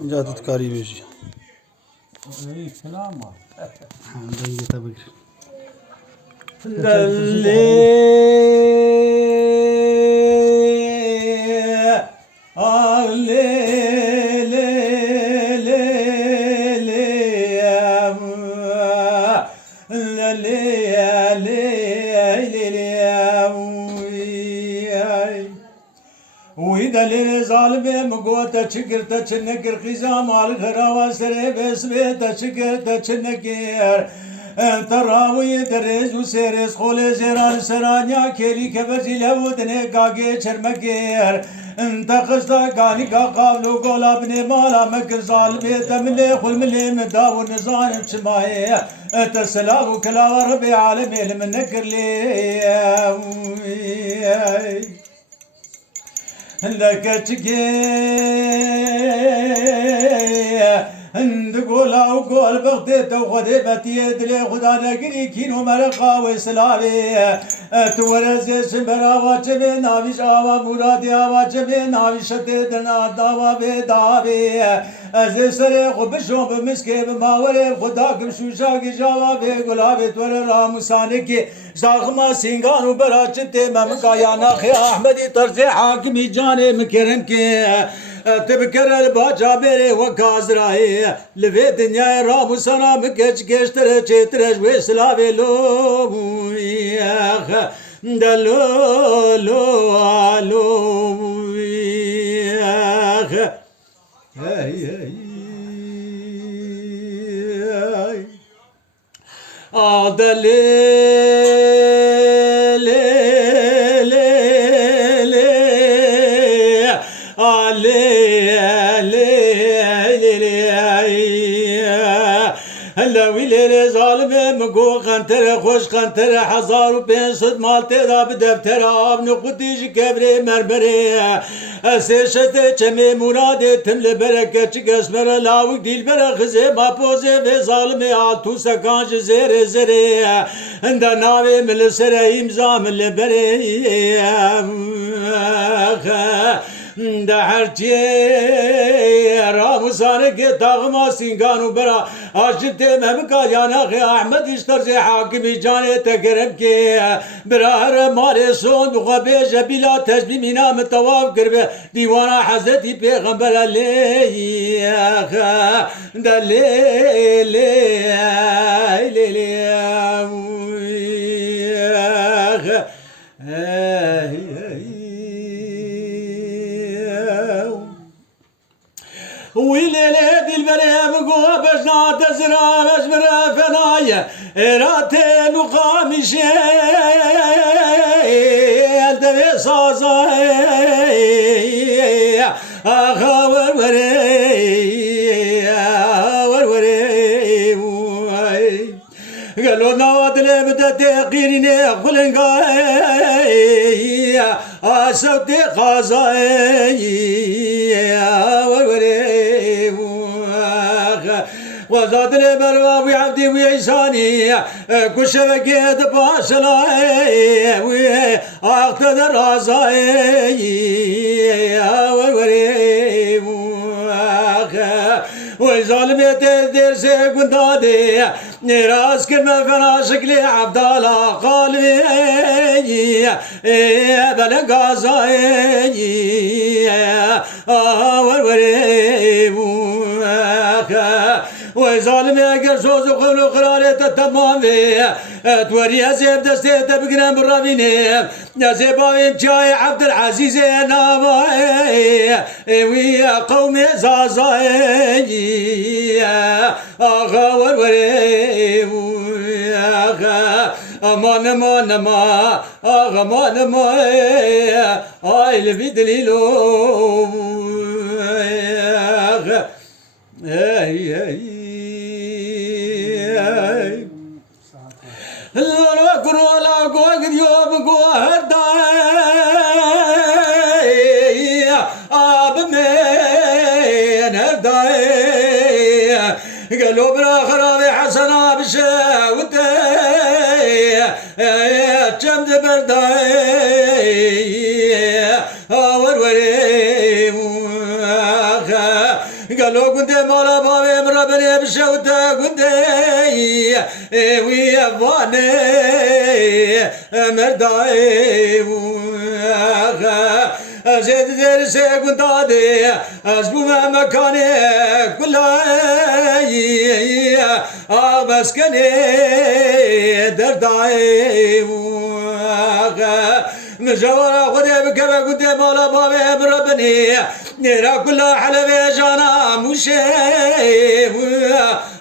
جاتت كاري بيجي اي سلام دنجي تبكر وإذا لظالم مقوتا شكرتا شنكر خزام على الغراوة سري بسبيتا شكرتا شنكر انت راوي درز وسيرس خولي زيران سرانيا كيري كبرزي لودني قاقي شرمكير انت قصدا قاني قابلو قولا بني مالا مكر ظالمي تملي خل ملي مداو نزان بشماي ترسلاو كلا ربي عالمي لمن نكر لي لك عند قولا وقول بغداد وغدي باتي دلي خدا نقري كينو مرقا وسلامي تورز شمرا واجبي ناويش آوا مرادي واجبي ناويش تدنا داوا بداوي از سر خبشو بمسكي بماوري خدا كمشوشا کی جاوا بي غلابي تور رامسانكي زاغما سينغانو براچته ممكايا ناخي احمدي طرز حاكمي جاني مكرم كي تبكر الباجا بيري وكازراي لفي دنيا رامو سنا مكج كشتر چترج وسلاوي لو ياخ دلو لو لو ياخ هاي هلا ويلي ظالم مقو خنتر خوش خنتر حزار وبين صد مالتي دا بدفتر ابن قديش كبري مرمري اسيشت چمي مرادي تمل بركة قسمر لاوك ديل برخزي ما بوزي في ظالمي عالتو سكانش زير زري عند ناوي مل سر امزا مل بري ده هرچی راموسانه تاغما سینگانو برا آشت ممکا یانا خی احمد اشتر سے حاکمی جانے تکرم کے برار مارے سون بخوابے جبیلا تجبی مینا متواف کربے دیوانا حضرتی پیغمبر علیہ ده لے ويلي بالبريم قوة بجنا تزرع بجمرة فناية راتين وقامشي الدبي صاصاي أخا وروري قالوا نواد لي بدأ تقيريني خلنقاي أسوتي خازاي وروري وزاد لي برواوي عبدي ويساني كل شبكة باشلاي واقتدر رازاي وروري وظالمي تدير سيكون دادي راس كلمة فنا شكلي عبدالله قلبي بلا قازاي وروري وظالمي قرشوز وخلو قرارة التمامي توري أزيب دستي تبقرن بالرابيني يزيباوي مجاي عبد العزيز نامي ويا قومي زازاي آغا وروري آغا امان امان امان آغا امان امان آي لبي دليلو آغا اي لا كرو لا قوق يوم قوه داي اب من داي قالوا برا خرابي حسنا بشاوتي جمد برداي وروري قالوا قندي مالا بابي مربني بشوته قندي ويا فاني مرداي زيد درسي قندادي أزبو ما مكاني كلاي مسكني درداي مجاورة خدي بكبه قدي مالا بابي بربني نيرا كلها حلبي جانا مشي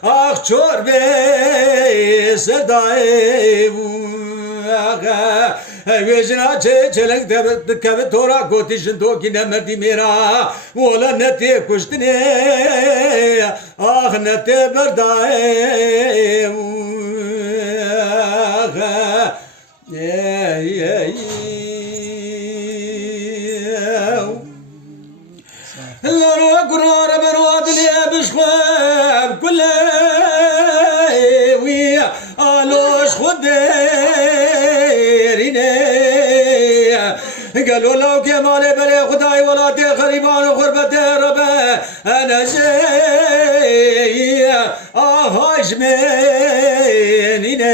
اخ چور بي سرداي ويجنا چلنگ دكبه تورا قوتي شندو کی نمردي ميرا ولا نتي كشتني اخ نتي برداي لورو قرار برود لي بشخواب كل ويا الوش خديريني قالوا لو كمالي بلي خداي ولا تي خريبان وغربة ربا انا جاي هاش منيني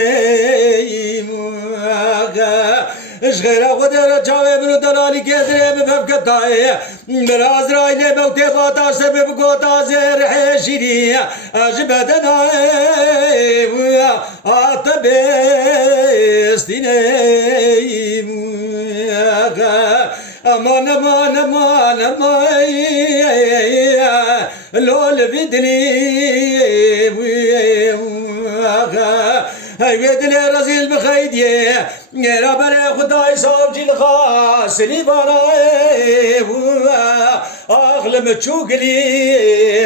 اشغير غدر جاوي بنو دلالي كدري بفكتاي براز رايلي موتي باتا سبب قوتا زير حشيري اجبدنا اتبستيني امان امان امان امان لول بدني هاي بدني رزيل بخيدي نيرا بري خداي صاب جيل خاسري براي اغلم تشوقلي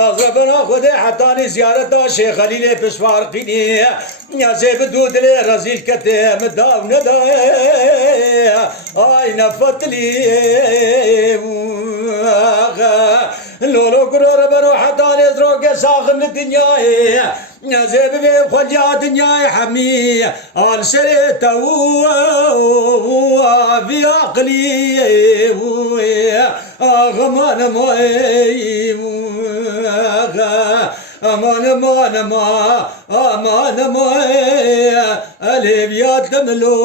اغربنا خدي حتاني زيارة شيخ خليلي بشفار قيني يا زيب دود لي رزيل كتي مداو نداي اي نفتلي لولو قرور برو حتاني زروق ساخن الدنيا يا زيب بي خليا دنيا حمي آل سريتا في عقلي اغمان موي امان امان ما امان ما الهبيات تملو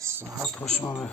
صحت خوش ما